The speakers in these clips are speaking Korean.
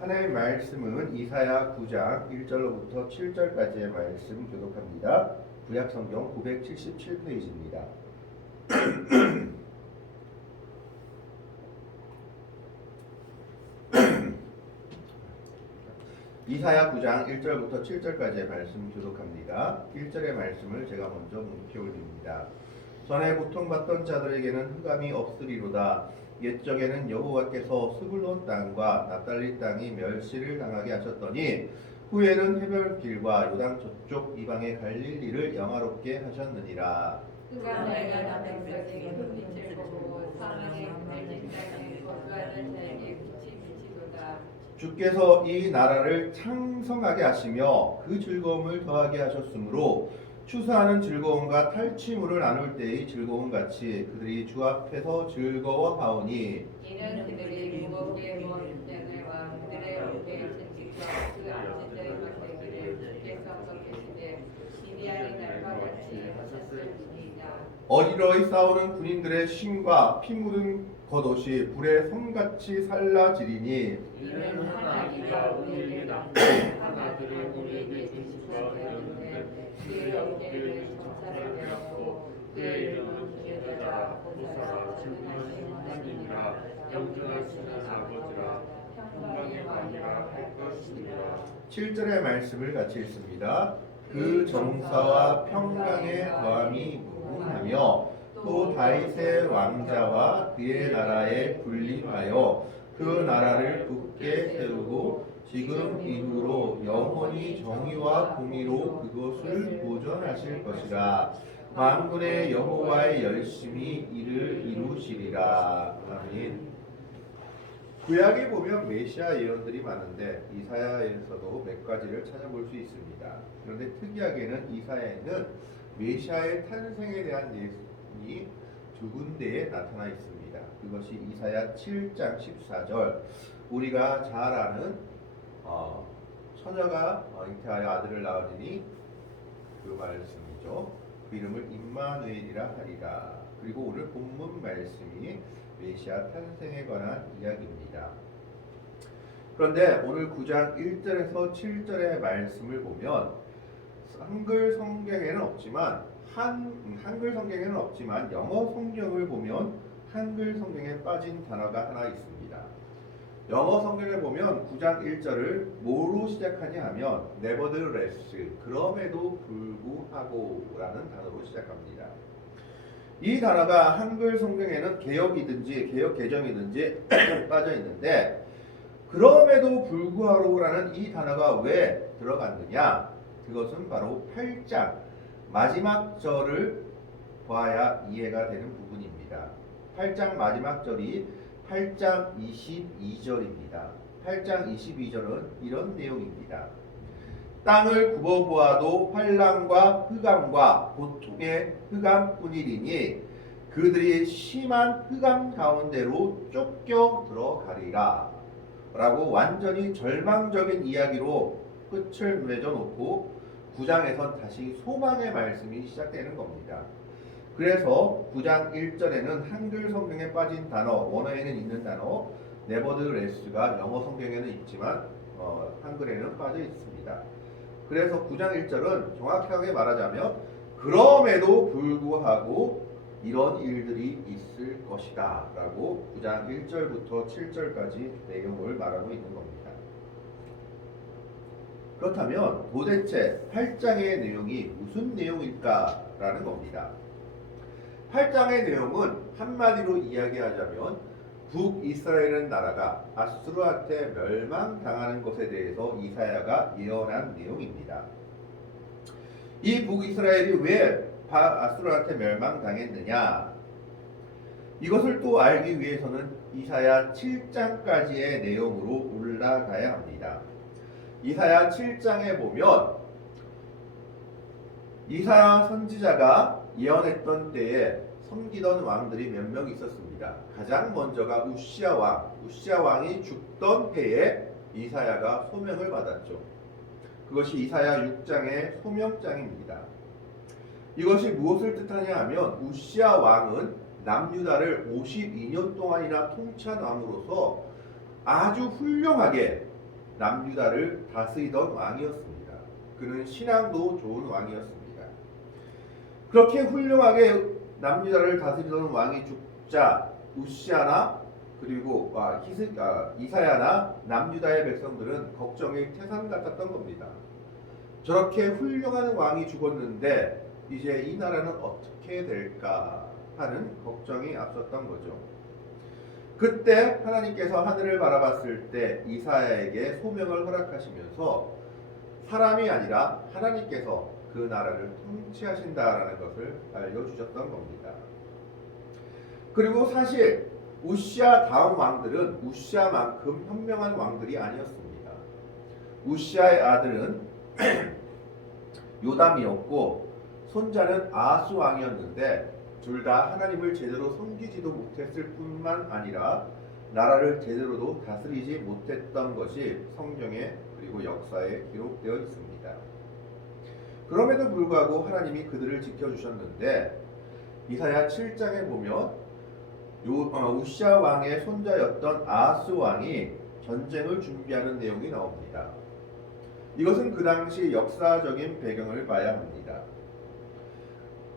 하나의 말씀은 이사야 9장 1절로부터 7절까지의 말씀 교독합니다. 구약성경 977페이지입니다. 이사야 9장 1절부터 7절까지의 말씀 교독합니다. 1절의 말씀을 제가 먼저 문표 올립니다. 전에 고통받던 자들에게는 흑암이 없으리로다. 옛적에는 여호와께서 스불론 땅과 납달리 땅이 멸시를 당하게 하셨더니 후에는 해변길과 요단 저쪽 이방의 갈릴리를 영화롭게 하셨느니라. 그가 내가 백성에게 흠빛을 보고 사망의 멸진 땅에 거주하는 자에게 빛이 비치도다. 주께서 이 나라를 창성하게 하시며 그 즐거움을 더하게 하셨으므로 추수하는 즐거움과 탈취물을 나눌 때의 즐거움 같이 그들이 주 앞에서 즐거워하오니 이는 그들이 무겁게 모은 자들과 그들의 어깨에 진직과 그 앉은 자의 막대기를 주께서 꺾으시되 기비하는 날과 같이 하셨을 뿐이다. 어리러이 싸우는 군인들의 신과 피 묻은 겉옷이 불에 섬같이 살라지리니 이는 하나님과 우리에게 남고 하나들이 우리에게 주시고 되었는데 그의 어깨에는 정사를 배웠고 그의 이름은 기회자라 보사라 질문하신 하나님이라 영존하시는 아버지라 평강의 왕이라 할 것이니라. 7절의 말씀을 같이 읽습니다. 그 정사와 평강의 더함이 무궁하며 또 다윗의 왕자와 그의 나라에 군림하여 그 나라를 굳게 세우고 지금 이후로 영원히 정의와 공의로 그것을 보존하실 것이라. 만군의 여호와의 열심히 이를 이루시리라. 아멘. 구약에 보면 메시아 예언들이 많은데 이사야에서도 몇 가지를 찾아볼 수 있습니다. 그런데 특이하게는 이사야에는 메시아의 탄생에 대한 예언이 두 군데에 나타나 있습니다. 그것이 이사야 7장 14절, 우리가 잘 아는 처녀가 잉태하여 아들을 낳으리니 그 말씀이죠. 그 이름을 임마누엘이라 하리라. 그리고 오늘 본문 말씀이 메시아 탄생에 관한 이야기입니다. 그런데 오늘 9장 1절에서 7절의 말씀을 보면 한글 성경에는 없지만 영어 성경을 보면 한글 성경에 빠진 단어가 하나 있습니다. 영어 성경을 보면 9장 1절을 뭐로 시작하냐 하면 nevertheless, 그럼에도 불구하고라는 단어로 시작합니다. 이 단어가 한글 성경에는 개역이든지 개역 개정이든지 빠져 있는데 그럼에도 불구하고라는 이 단어가 왜 들어갔느냐? 그것은 바로 8장 마지막 절을 봐야 이해가 되는 부분입니다. 8장 마지막 절이 8장 22절입니다. 8장 22절은 이런 내용입니다. 땅을 굽어보아도 환난과 흑암과 고통의 흑암뿐이리니 그들이 심한 흑암 가운데로 쫓겨 들어가리라 라고 완전히 절망적인 이야기로 끝을 맺어놓고 9장에선 다시 소망의 말씀이 시작되는 겁니다. 그래서 9장 1절에는 한글 성경에 빠진 단어, 원어에는 있는 단어 nevertheless가 영어 성경에는 있지만 한글에는 빠져 있습니다. 그래서 9장 1절은 정확하게 말하자면 그럼에도 불구하고 이런 일들이 있을 것이다 라고 9장 1절부터 7절까지 내용을 말하고 있는 겁니다. 그렇다면 도대체 8장의 내용이 무슨 내용일까라는 겁니다. 8장의 내용은 한마디로 이야기하자면 북이스라엘 나라가 아수르한테 멸망당하는 것에 대해서 이사야가 예언한 내용입니다. 이 북이스라엘이 왜 아수르한테 멸망당했느냐? 이것을 또 알기 위해서는 이사야 7장까지의 내용으로 올라가야 합니다. 이사야 7장에 보면 이사야 선지자가 예언했던 때에 섬기던 왕들이 몇 명 있었습니다. 가장 먼저가 우시야 왕. 우시야 왕이 죽던 해에 이사야가 소명을 받았죠. 그것이 이사야 6장의 소명장입니다. 이것이 무엇을 뜻하냐 하면 우시야 왕은 남유다를 52년 동안이나 통치한 왕으로서 아주 훌륭하게 남유다를 다스리던 왕이었습니다. 그는 신앙도 좋은 왕이었습니다. 그렇게 훌륭하게 남유다를 다스리던 왕이 죽자 우시아나 그리고 이사야나 남유다의 백성들은 걱정이 태산 같았던 겁니다. 저렇게 훌륭한 왕이 죽었는데 이제 이 나라는 어떻게 될까 하는 걱정이 앞섰던 거죠. 그때 하나님께서 하늘을 바라봤을 때 이사야에게 소명을 허락하시면서 사람이 아니라 하나님께서 그 나라를 통치하신다라는 것을 알려주셨던 겁니다. 그리고 사실 우시아 다음 왕들은 우시아만큼 현명한 왕들이 아니었습니다. 우시아의 아들은 요담이었고 손자는 아하스 왕이었는데 둘 다 하나님을 제대로 섬기지도 못했을 뿐만 아니라 나라를 제대로도 다스리지 못했던 것이 성경에 그리고 역사에 기록되어 있습니다. 그럼에도 불구하고 하나님이 그들을 지켜주셨는데 이사야 7장에 보면 우시아 왕의 손자였던 아하스 왕이 전쟁을 준비하는 내용이 나옵니다. 이것은 그 당시 역사적인 배경을 봐야 합니다.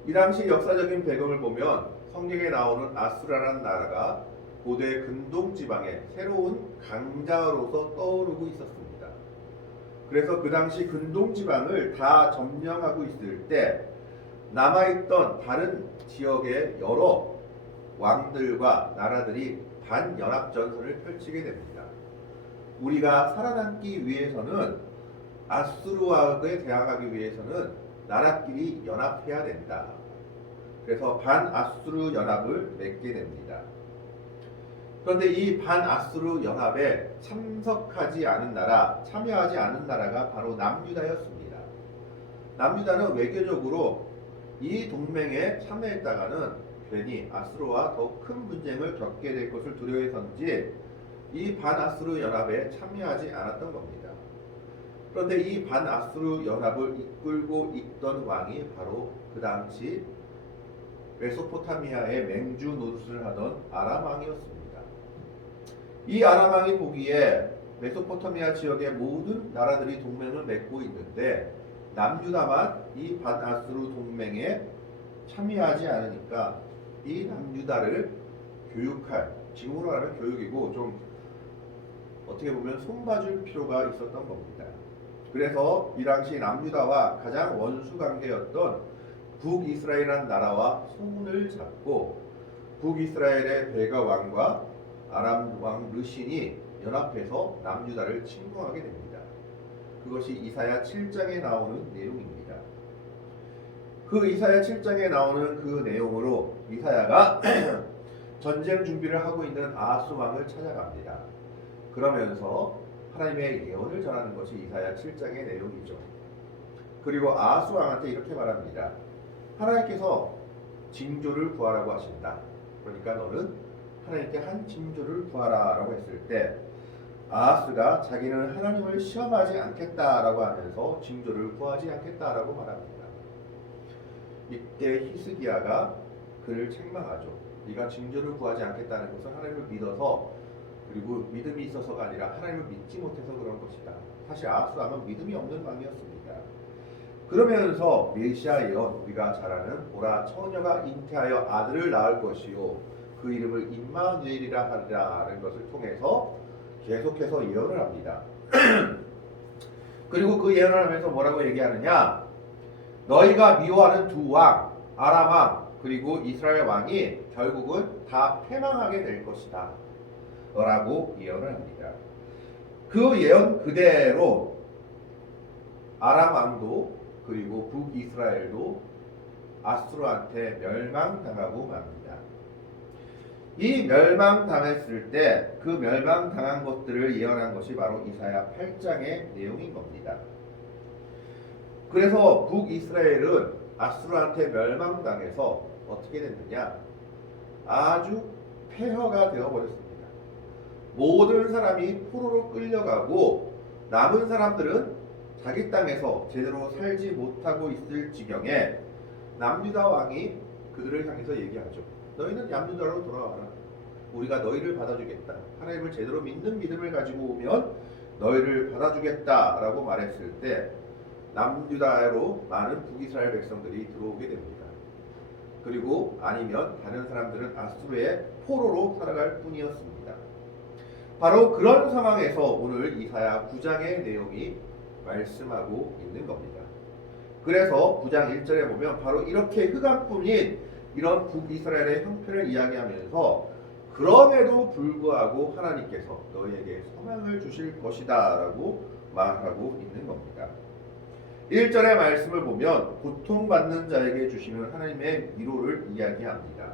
이 당시 역사적인 배경을 보면 성경에 나오는 아수라라는 나라가 고대 근동 지방의 새로운 강자로서 떠오르고 있었습니다. 그래서 그 당시 근동 지방을 다 점령하고 있을 때 남아있던 다른 지역의 여러 왕들과 나라들이 반연합 전선을 펼치게 됩니다. 우리가 살아남기 위해서는 아수르와에 대항하기 위해서는 나라끼리 연합해야 된다. 그래서 반아수르 연합을 맺게 됩니다. 그런데 이 반아수르 연합에 참석하지 않은 나라, 참여하지 않은 나라가 바로 남유다였습니다. 남유다는 외교적으로 이 동맹에 참여했다가는 괜히 아수르와 더 큰 분쟁을 겪게 될 것을 두려워해서인지 이 반아수르 연합에 참여하지 않았던 겁니다. 그런데 이 반아수르 연합을 이끌고 있던 왕이 바로 그 당시 메소포타미아의 맹주 노릇을 하던 아람 왕이었습니다. 이 아람 왕이 보기에 메소포타미아 지역의 모든 나라들이 동맹을 맺고 있는데 남유다만 이 반아수르 동맹에 참여하지 않으니까 이 남유다를 교육할, 지금으로 말하면 교육이고 좀 어떻게 보면 손봐줄 필요가 있었던 겁니다. 그래서 이 당시 남유다와 가장 원수 관계였던 북이스라엘이라는 나라와 소문을 잡고 북이스라엘의 베가 왕과 아람 왕 르신이 연합해서 남유다를 침공하게 됩니다. 그것이 이사야 7장에 나오는 내용입니다. 그 이사야 7장에 나오는 그 내용으로 이사야가 전쟁 준비를 하고 있는 아하스 왕을 찾아갑니다. 그러면서 하나님의 예언을 전하는 것이 이사야 7장의 내용이죠. 그리고 아하스 왕한테 이렇게 말합니다. 하나님께서 징조를 구하라고 하신다. 그러니까 너는 하나님께 한 징조를 구하라 라고 했을 때 아하스가 자기는 하나님을 시험하지 않겠다라고 하면서 징조를 구하지 않겠다라고 말합니다. 이때 히스기야가 그를 책망하죠. 네가 징조를 구하지 않겠다는 것은 하나님을 믿어서 그리고 믿음이 있어서가 아니라 하나님을 믿지 못해서 그런 것이다. 사실 아하스 왕은 믿음이 없는 왕이었습니다. 그러면서 메시아 예언, 우리가 잘 아는 보라 처녀가 잉태하여 아들을 낳을 것이요 그 이름을 임마누엘이라 하리라는 것을 통해서 계속해서 예언을 합니다. 그리고 그 예언을 하면서 뭐라고 얘기하느냐, 너희가 미워하는 두 왕, 아람 왕 그리고 이스라엘 왕이 결국은 다 패망하게 될 것이다 라고 예언을 합니다. 그 예언 그대로 아람 왕도 그리고 북이스라엘도 아수르한테 멸망당하고 맙니다. 이 멸망당했을 때 그 멸망당한 것들을 예언한 것이 바로 이사야 8장의 내용인 겁니다. 그래서 북이스라엘은 아수르한테 멸망당해서 어떻게 됐느냐, 아주 폐허가 되어버렸습니다. 모든 사람이 포로로 끌려가고 남은 사람들은 자기 땅에서 제대로 살지 못하고 있을 지경에 남유다 왕이 그들을 향해서 얘기하죠. 너희는 남유다로 돌아와라. 우리가 너희를 받아주겠다. 하나님을 제대로 믿는 믿음을 가지고 오면 너희를 받아주겠다라고 말했을 때 남유다로 많은 북이스라엘 백성들이 들어오게 됩니다. 그리고 아니면 다른 사람들은 아수르의 포로로 살아갈 뿐이었습니다. 바로 그런 상황에서 오늘 이사야 9장의 내용이 말씀하고 있는 겁니다. 그래서 9장 1절에 보면 바로 이렇게 흑암뿐인 이런 북이스라엘의 형편을 이야기하면서 그럼에도 불구하고 하나님께서 너희에게 소망을 주실 것이다 라고 말하고 있는 겁니다. 1절의 말씀을 보면 고통받는 자에게 주시는 하나님의 위로를 이야기합니다.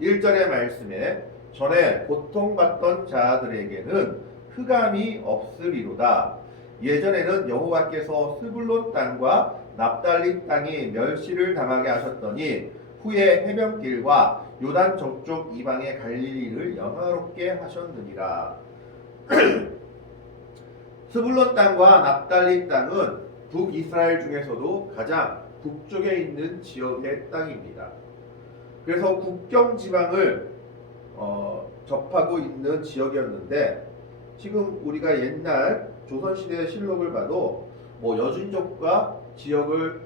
1절의 말씀에 전에 고통받던 자들에게는 흑암이 없으리로다. 예전에는 여호와께서 스불론 땅과 납달리 땅이 멸시를 당하게 하셨더니 후에 해변길과 요단 저쪽 이방의 갈릴리를 영화롭게 하셨느니라. 스불론 땅과 납달리 땅은 북이스라엘 중에서도 가장 북쪽에 있는 지역의 땅입니다. 그래서 국경 지방을 접하고 있는 지역이었는데 지금 우리가 옛날 조선시대의 실록을 봐도 뭐 여진족과 지역을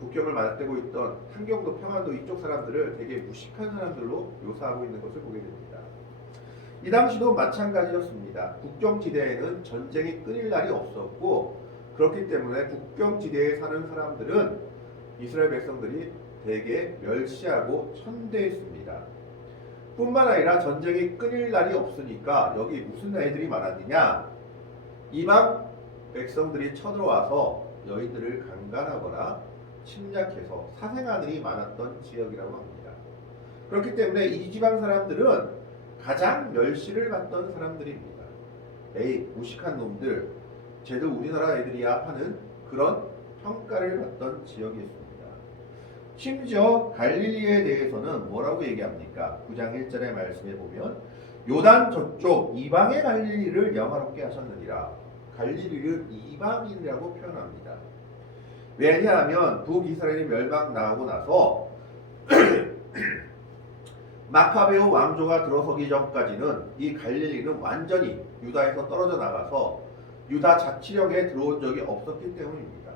국경을 맞대고 있던 한경도 평안도 이쪽 사람들을 되게 무식한 사람들로 묘사하고 있는 것을 보게 됩니다. 이 당시도 마찬가지였습니다. 국경지대에는 전쟁이 끊일 날이 없었고 그렇기 때문에 국경지대에 사는 사람들은 이스라엘 백성들이 대개 멸시하고 천대했습니다. 뿐만 아니라 전쟁이 끊일 날이 없으니까 여기 무슨 애들이 많았느냐? 이방 백성들이 쳐들어와서 여인들을 강간하거나 침략해서 사생아들이 많았던 지역이라고 합니다. 그렇기 때문에 이 지방 사람들은 가장 멸시를 받던 사람들입니다. 에이 무식한 놈들, 쟤도 우리나라 애들이야 하는 그런 평가를 받던 지역이었습니다. 심지어 갈릴리에 대해서는 뭐라고 얘기합니까? 9장 1절의 말씀에 보면 요단 저쪽 이방의 갈릴리를 영화롭게 하셨느니라. 갈릴리를 이방인이라고 표현합니다. 왜냐하면 북이스라엘이 멸망 나오고 나서 마카베오 왕조가 들어서기 전까지는 이 갈릴리는 완전히 유다에서 떨어져 나가서 유다 자치령에 들어온 적이 없었기 때문입니다.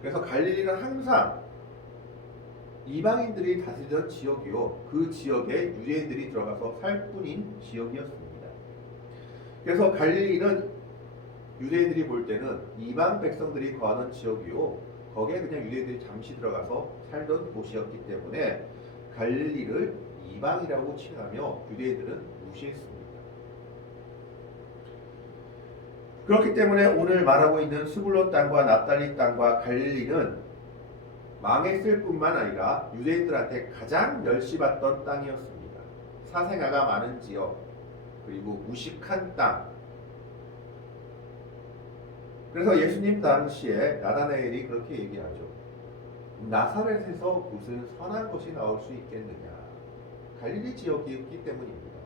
그래서 갈릴리는 항상 이방인들이 다스리던 지역이요, 그 지역에 유대인들이 들어가서 살 뿐인 지역이었습니다. 그래서 갈릴리는 유대인들이 볼 때는 이방 백성들이 거하는 지역이요, 거기에 그냥 유대인들이 잠시 들어가서 살던 곳이었기 때문에 갈릴리를 이방이라고 칭하며 유대인들은 무시했습니다. 그렇기 때문에 오늘 말하고 있는 스불론 땅과 납달리 땅과 갈릴리는 망했을 뿐만 아니라 유대인들한테 가장 멸시받던 땅이었습니다. 사생아가 많은 지역, 그리고 무식한 땅. 그래서 예수님 당시에 나다나엘이 그렇게 얘기하죠. 나사렛에서 무슨 선한 것이 나올 수 있겠느냐. 갈릴리 지역이었기 때문입니다.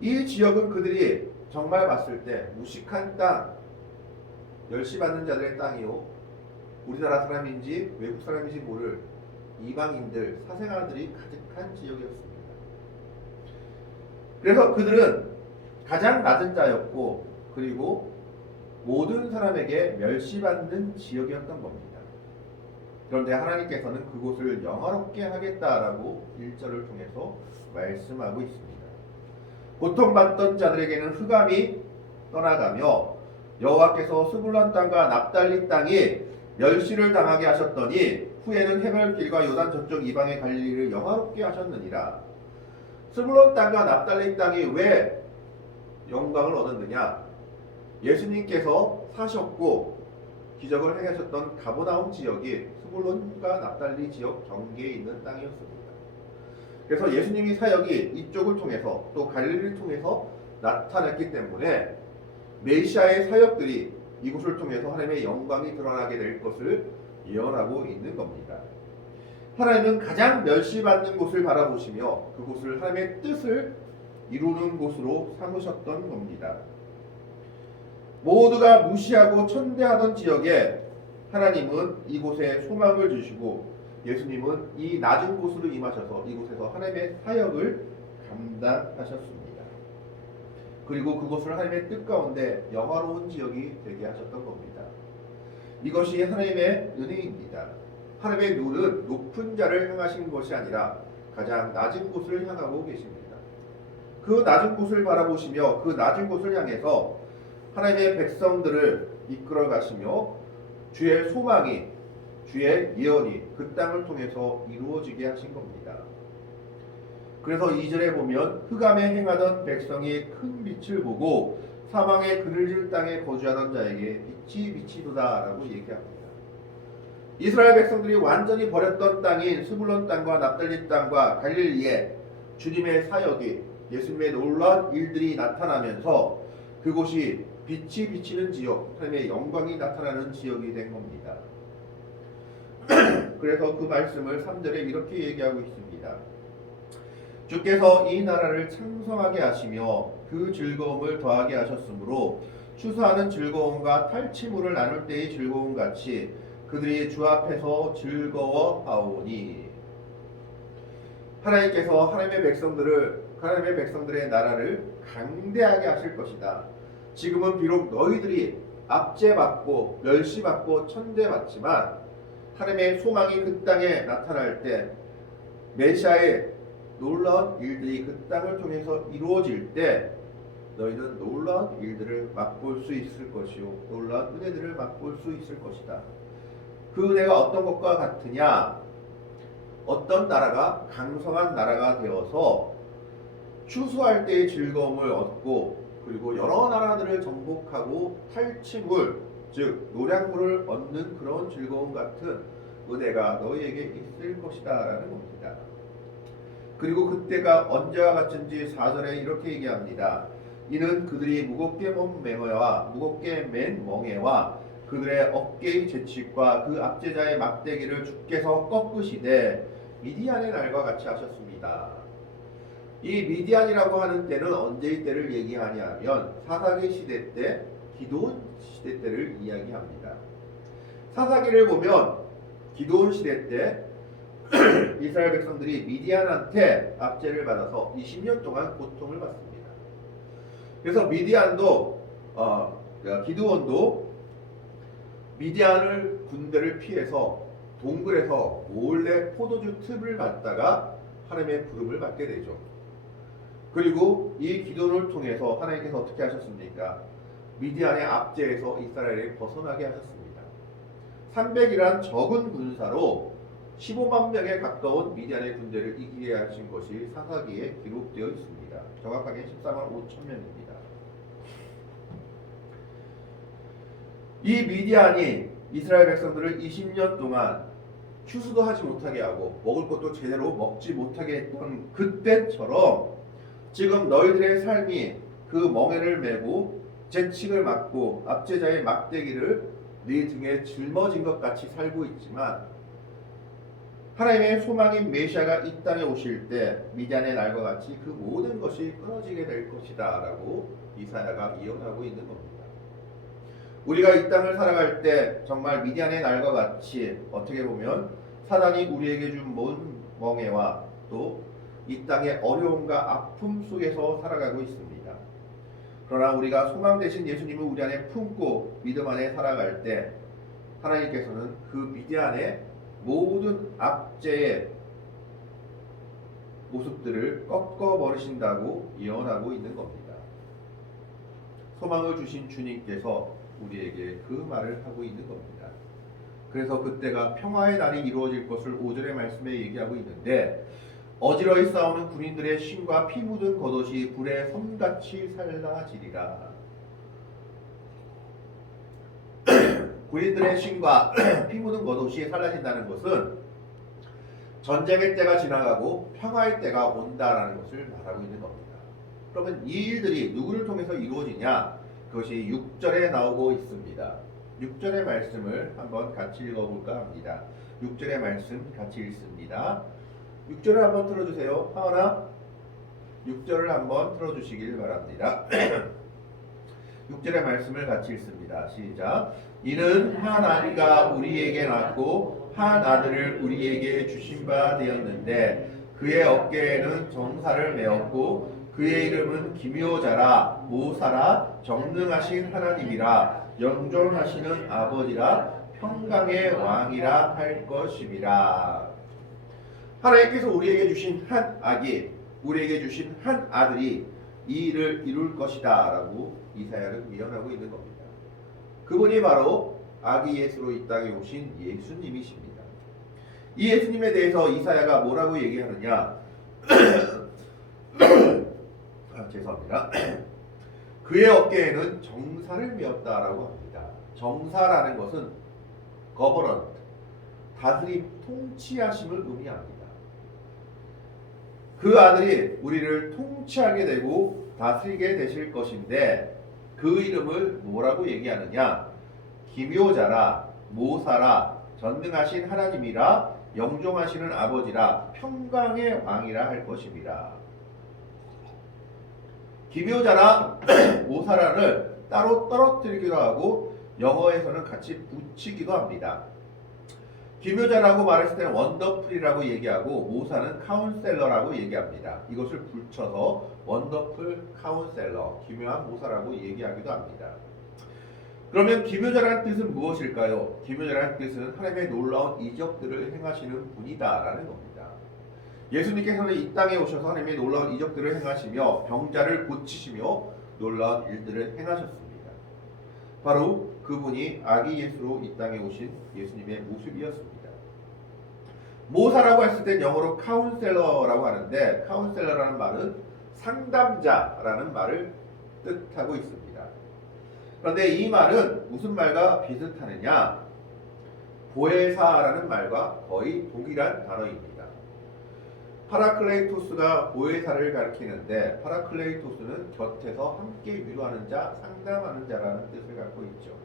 이 지역은 그들이 정말 봤을 때 무식한 땅, 멸시받는 자들의 땅이요, 우리나라 사람인지 외국 사람인지 모를 이방인들, 사생아들이 가득한 지역이었습니다. 그래서 그들은 가장 낮은 자였고 그리고 모든 사람에게 멸시받는 지역이었던 겁니다. 그런데 하나님께서는 그곳을 영화롭게 하겠다라고 1절을 통해서 말씀하고 있습니다. 고통받던 자들에게는 흑암이 떠나가며 여호와께서 스불론 땅과 납달리 땅이 멸시를 당하게 하셨더니 후에는 해변길과 요단 저쪽 이방의 갈릴리를 영화롭게 하셨느니라. 스불론 땅과 납달리 땅이 왜 영광을 얻었느냐? 예수님께서 사셨고 기적을 행하셨던 가버나움 지역이 스불론과 납달리 지역 경계에 있는 땅이었습니다. 그래서 예수님이 사역이 이쪽을 통해서 또 갈릴리를 통해서 나타났기 때문에 메시아의 사역들이 이곳을 통해서 하나님의 영광이 드러나게 될 것을 예언하고 있는 겁니다. 하나님은 가장 멸시받는 곳을 바라보시며 그곳을 하나님의 뜻을 이루는 곳으로 삼으셨던 겁니다. 모두가 무시하고 천대하던 지역에 하나님은 이곳에 소망을 주시고 예수님은 이 낮은 곳으로 임하셔서 이곳에서 하나님의 사역을 감당하셨습니다. 그리고 그것을 하나님의 뜻 가운데 영화로운 지역이 되게 하셨던 겁니다. 이것이 하나님의 은혜입니다. 하나님의 눈은 높은 자를 향하신 것이 아니라 가장 낮은 곳을 향하고 계십니다. 그 낮은 곳을 바라보시며 그 낮은 곳을 향해서 하나님의 백성들을 이끌어 가시며 주의 소망이, 주의 예언이 그 땅을 통해서 이루어지게 하신 겁니다. 그래서 2절에 보면 흑암에 행하던 백성이 큰 빛을 보고 사망의 그늘질 땅에 거주하던 자에게 빛이 비치도다 라고 얘기합니다. 이스라엘 백성들이 완전히 버렸던 땅인 스불론 땅과 납달리 땅과 갈릴리에 주님의 사역이, 예수님의 놀라운 일들이 나타나면서 그곳이 빛이 비치는 지역, 하나님의 영광이 나타나는 지역이 된 겁니다. 그래서 그 말씀을 3절에 이렇게 얘기하고 있습니다. 주께서 이 나라를 창성하게 하시며 그 즐거움을 더하게 하셨으므로 추수하는 즐거움과 탈취물을 나눌 때의 즐거움 같이 그들이 주 앞에서 즐거워하오니. 하나님께서 하나님의 백성들의 나라를 강대하게 하실 것이다. 지금은 비록 너희들이 압제받고 멸시받고 천대받지만 하나님의 소망이 그 땅에 나타날 때, 메시아의 놀라운 일들이 그 땅을 통해서 이루어질 때 너희는 놀라운 일들을 맛볼 수 있을 것이요 놀라운 은혜들을 맛볼 수 있을 것이다. 그 은혜가 어떤 것과 같으냐? 어떤 나라가 강성한 나라가 되어서 추수할 때의 즐거움을 얻고 그리고 여러 나라들을 정복하고 탈취물, 즉 노량물을 얻는 그런 즐거움 같은 은혜가 너희에게 있을 것이다 라는 겁니다. 그리고 그때가 언제와 같은지 4절에 이렇게 얘기합니다. 이는 그들이 무겁게 맨 멍에와 그들의 어깨의 채찍과 그 압제자의 막대기를 주께서 꺾으시되 미디안의 날과 같이 하셨습니다. 이 미디안이라고 하는 때는 언제의 때를 얘기하냐면 사사기 시대 때, 기드온 시대 때를 이야기합니다. 사사기를 보면 기드온 시대 때 이스라엘 백성들이 미디안한테 압제를 받아서 20년 동안 고통을 받습니다. 그래서 기드온도 미디안을 군대를 피해서 동굴에서 몰래 포도주 즙을 받다가 하나님의 부름을 받게 되죠. 그리고 이 기도를 통해서 하나님께서 어떻게 하셨습니까? 미디안의 압제에서 이스라엘을 벗어나게 하셨습니다. 300이란 적은 군사로 15만 명에 가까운 미디안의 군대를 이기게 하신 것이 사사기에 기록되어 있습니다. 정확하게 14만 5천 명입니다. 이 미디안이 이스라엘 백성들을 20년 동안 추수도 하지 못하게 하고 먹을 것도 제대로 먹지 못하게 했던 그때처럼 지금 너희들의 삶이 그 멍에를 메고 재칙을 맞고 압제자의 막대기를 네 등에 짊어진 것 같이 살고 있지만 하나님의 소망인 메시아가 이 땅에 오실 때 미디안의 날과 같이 그 모든 것이 끊어지게 될 것이다 라고 이사야가 예언하고 있는 겁니다. 우리가 이 땅을 살아갈 때 정말 미디안의 날과 같이 어떻게 보면 사단이 우리에게 준 먼 멍에와 또 이 땅의 어려움과 아픔 속에서 살아가고 있습니다. 그러나 우리가 소망 되신 예수님을 우리 안에 품고 믿음 안에 살아갈 때 하나님께서는 그 미디안의 모든 압제의 모습들을 꺾어버리신다고 예언하고 있는 겁니다. 소망을 주신 주님께서 우리에게 그 말을 하고 있는 겁니다. 그래서 그때가 평화의 날이 이루어질 것을 5절의 말씀에 얘기하고 있는데 어지러이 싸우는 군인들의 신과 피 묻은 겉옷이 불에 섬같이 살라지리라. 군인들의 신과 피 묻은 겉옷이 살라진다는 것은 전쟁의 때가 지나가고 평화의 때가 온다라는 것을 말하고 있는 겁니다. 그러면 이 일들이 누구를 통해서 이루어지냐? 그것이 6절에 나오고 있습니다. 6절의 말씀을 한번 같이 읽어볼까 합니다. 6절의 말씀 같이 읽습니다. 6절을 한번 틀어주세요. 하은아, 6절을 한번 틀어주시길 바랍니다. 6절의 말씀을 같이 읽습니다. 시작. 이는 한 아기가 우리에게 낳고 한 아들을 우리에게 주신 바 되었는데 그의 어깨에는 정사를 메었고 그의 이름은 기묘자라 모사라 정능하신 하나님이라 영존하시는 아버지라 평강의 왕이라 할 것임이라. 하나님께서 우리에게 주신 한 아기, 우리에게 주신 한 아들이 이 일을 이룰 것이다 라고 이사야는 예언하고 있는 겁니다. 그분이 바로 아기 예수로 이 땅에 오신 예수님이십니다. 이 예수님에 대해서 이사야가 뭐라고 얘기하느냐? 죄송합니다. 그의 어깨에는 정사를 메었다라고 합니다. 정사라는 것은 거버넌트, 다스림, 통치하심을 의미합니다. 그 아들이 우리를 통치하게 되고 다스리게 되실 것인데 그 이름을 뭐라고 얘기하느냐? 기묘자라, 모사라, 전능하신 하나님이라, 영종하시는 아버지라, 평강의 왕이라 할 것입니다. 기묘자라, 모사라를 따로 떨어뜨리기도 하고 영어에서는 같이 붙이기도 합니다. 기묘자라고 말했을 때는 원더풀이라고 얘기하고 모사는 카운셀러라고 얘기합니다. 이것을 붙여서 원더풀 카운셀러, 기묘한 모사라고 얘기하기도 합니다. 그러면 기묘자라는 뜻은 무엇일까요? 기묘자라는 뜻은 하나님의 놀라운 이적들을 행하시는 분이다라는 겁니다. 예수님께서는 이 땅에 오셔서 하나님의 놀라운 이적들을 행하시며 병자를 고치시며 놀라운 일들을 행하셨습니다. 바로 그분이 아기 예수로 이 땅에 오신 예수님의 모습이었습니다. 모사라고 했을 때 영어로 카운셀러라고 하는데 카운셀러라는 말은 상담자라는 말을 뜻하고 있습니다. 그런데 이 말은 무슨 말과 비슷하느냐? 보혜사라는 말과 거의 동일한 단어입니다. 파라클레이토스가 보혜사를 가리키는데 파라클레이토스는 곁에서 함께 위로하는 자, 상담하는 자라는 뜻을 갖고 있죠.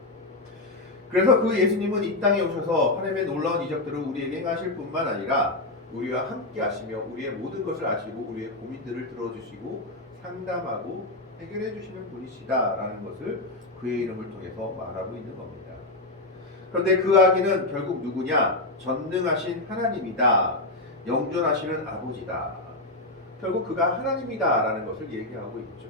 그래서 그 예수님은 이 땅에 오셔서 하나님의 놀라운 이적들을 우리에게 행하실 뿐만 아니라 우리와 함께 하시며 우리의 모든 것을 아시고 우리의 고민들을 들어주시고 상담하고 해결해 주시는 분이시다라는 것을 그의 이름을 통해서 말하고 있는 겁니다. 그런데 그 아기는 결국 누구냐? 전능하신 하나님이다. 영존하시는 아버지다. 결국 그가 하나님이다라는 것을 얘기하고 있죠.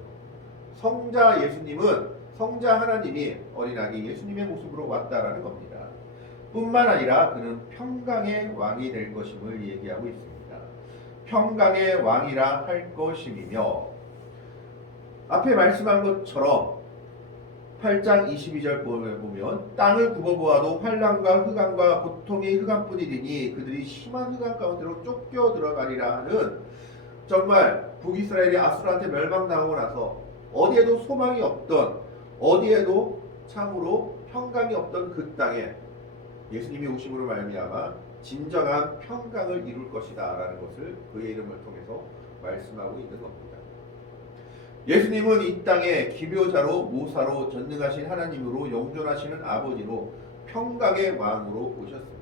성자 예수님은 성자 하나님이 어린아기 예수님의 모습으로 왔다라는 겁니다. 뿐만 아니라 그는 평강의 왕이 될 것임을 얘기하고 있습니다. 평강의 왕이라 할 것임이며 앞에 말씀한 것처럼 8장 22절 보면 땅을 굽어보아도 환난과 흑암과 고통이 흑암뿐이리니 그들이 심한 흑암 가운데로 쫓겨 들어가리라 하는 정말 북이스라엘이 아수르한테 멸망당하고 나서 어디에도 소망이 없던 어디에도 참으로 평강이 없던 그 땅에 예수님이 오심으로 말미암아 진정한 평강을 이룰 것이다 라는 것을 그의 이름을 통해서 말씀하고 있는 겁니다. 예수님은 이 땅에 기묘자로 모사로 전능하신 하나님으로 영존하시는 아버지로 평강의 왕으로 오셨습니다.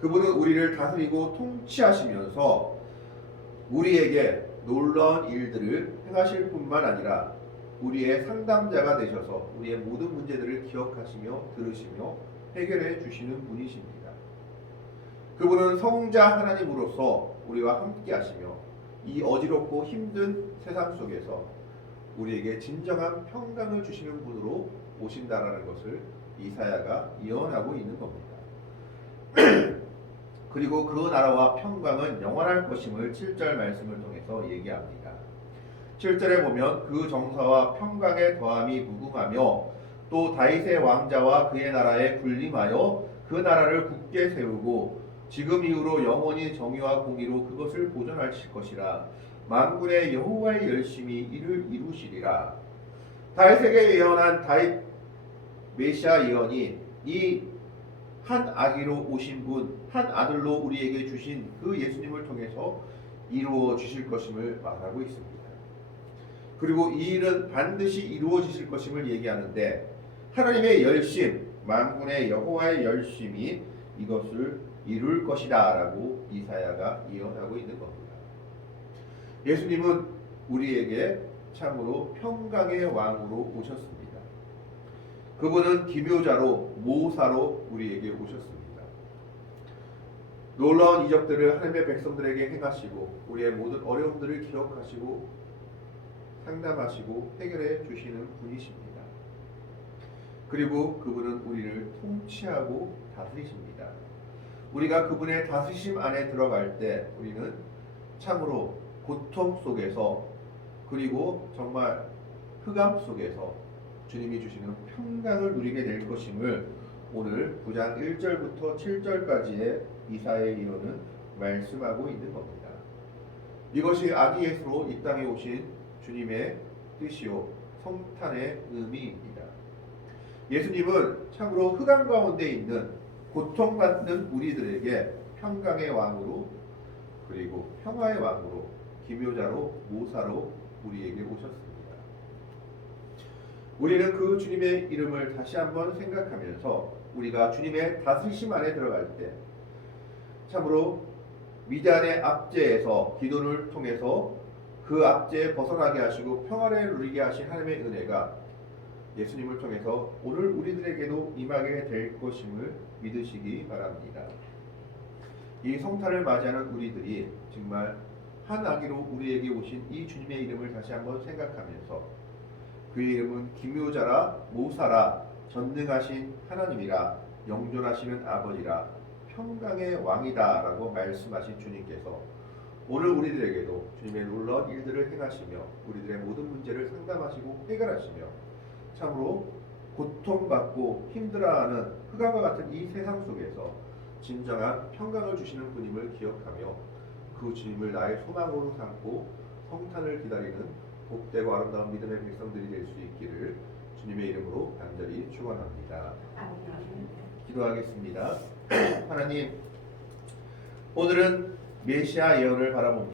그분은 우리를 다스리고 통치하시면서 우리에게 놀라운 일들을 행하실 뿐만 아니라 우리의 상담자가 되셔서 우리의 모든 문제들을 기억하시며 들으시며 해결해 주시는 분이십니다. 그분은 성자 하나님으로서 우리와 함께 하시며 이 어지럽고 힘든 세상 속에서 우리에게 진정한 평강을 주시는 분으로 오신다라는 것을 이사야가 예언하고 있는 겁니다. 그리고 그 나라와 평강은 영원할 것임을 7절 말씀을 통해서 얘기합니다. 7절에 보면 그 정사와 평강의 더함이 무궁하며 또 다윗의 왕자와 그의 나라에 군림하여 그 나라를 굳게 세우고 지금 이후로 영원히 정의와 공의로 그것을 보존하실 것이라. 만군의 여호와의 열심히 이를 이루시리라. 다윗에게 예언한 다윗 메시아 예언이 이 한 아기로 오신 분, 한 아들로 우리에게 주신 그 예수님을 통해서 이루어 주실 것임을 말하고 있습니다. 그리고 이 일은 반드시 이루어지실 것임을 얘기하는데 하나님의 열심, 만군의 여호와의 열심이 이것을 이룰 것이다 라고 이사야가 예언하고 있는 겁니다. 예수님은 우리에게 참으로 평강의 왕으로 오셨습니다. 그분은 기묘자로 모사로 우리에게 오셨습니다. 놀라운 이적들을 하나님의 백성들에게 행하시고 우리의 모든 어려움들을 기억하시고 상담하시고 해결해 주시는 분이십니다. 그리고 그분은 우리를 통치하고 다스리십니다. 우리가 그분의 다스리심 안에 들어갈 때 우리는 참으로 고통 속에서 그리고 정말 흑암 속에서 주님이 주시는 평강을 누리게 될 것임을 오늘 9장 1절부터 7절까지의 이사야의 예언은 말씀하고 있는 겁니다. 이것이 아기 예수로 이 땅에 오신 주님의 뜻이요 성탄의 의미입니다. 예수님은 참으로 흑암 가운데 있는 고통받는 우리들에게 평강의 왕으로 그리고 평화의 왕으로 기묘자로 모사로 우리에게 오셨습니다. 우리는 그 주님의 이름을 다시 한번 생각하면서 우리가 주님의 다스리심 안에 들어갈 때 참으로 미디안의 압제에서 기도를 통해서 그 압제에 벗어나게 하시고 평화를 누리게 하신 하나님의 은혜가 예수님을 통해서 오늘 우리들에게도 임하게 될 것임을 믿으시기 바랍니다. 이 성탄을 맞이하는 우리들이 정말 한 아기로 우리에게 오신 이 주님의 이름을 다시 한번 생각하면서 그의 이름은 기묘자라 모사라 전능하신 하나님이라 영존하시는 아버지라 평강의 왕이다 라고 말씀하신 주님께서 오늘 우리들에게도 주님의 놀라운 일들을 행하시며 우리들의 모든 문제를 상담하시고 해결하시며 참으로 고통받고 힘들어하는 흑암과 같은 이 세상 속에서 진정한 평강을 주시는 분임을 기억하며 그 주님을 나의 소망으로 삼고 성탄을 기다리는 복되고 아름다운 믿음의 백성들이 될 수 있기를 주님의 이름으로 간절히 축원합니다. 기도하겠습니다. 하나님, 오늘은 메시아 예언을 바라봅니다.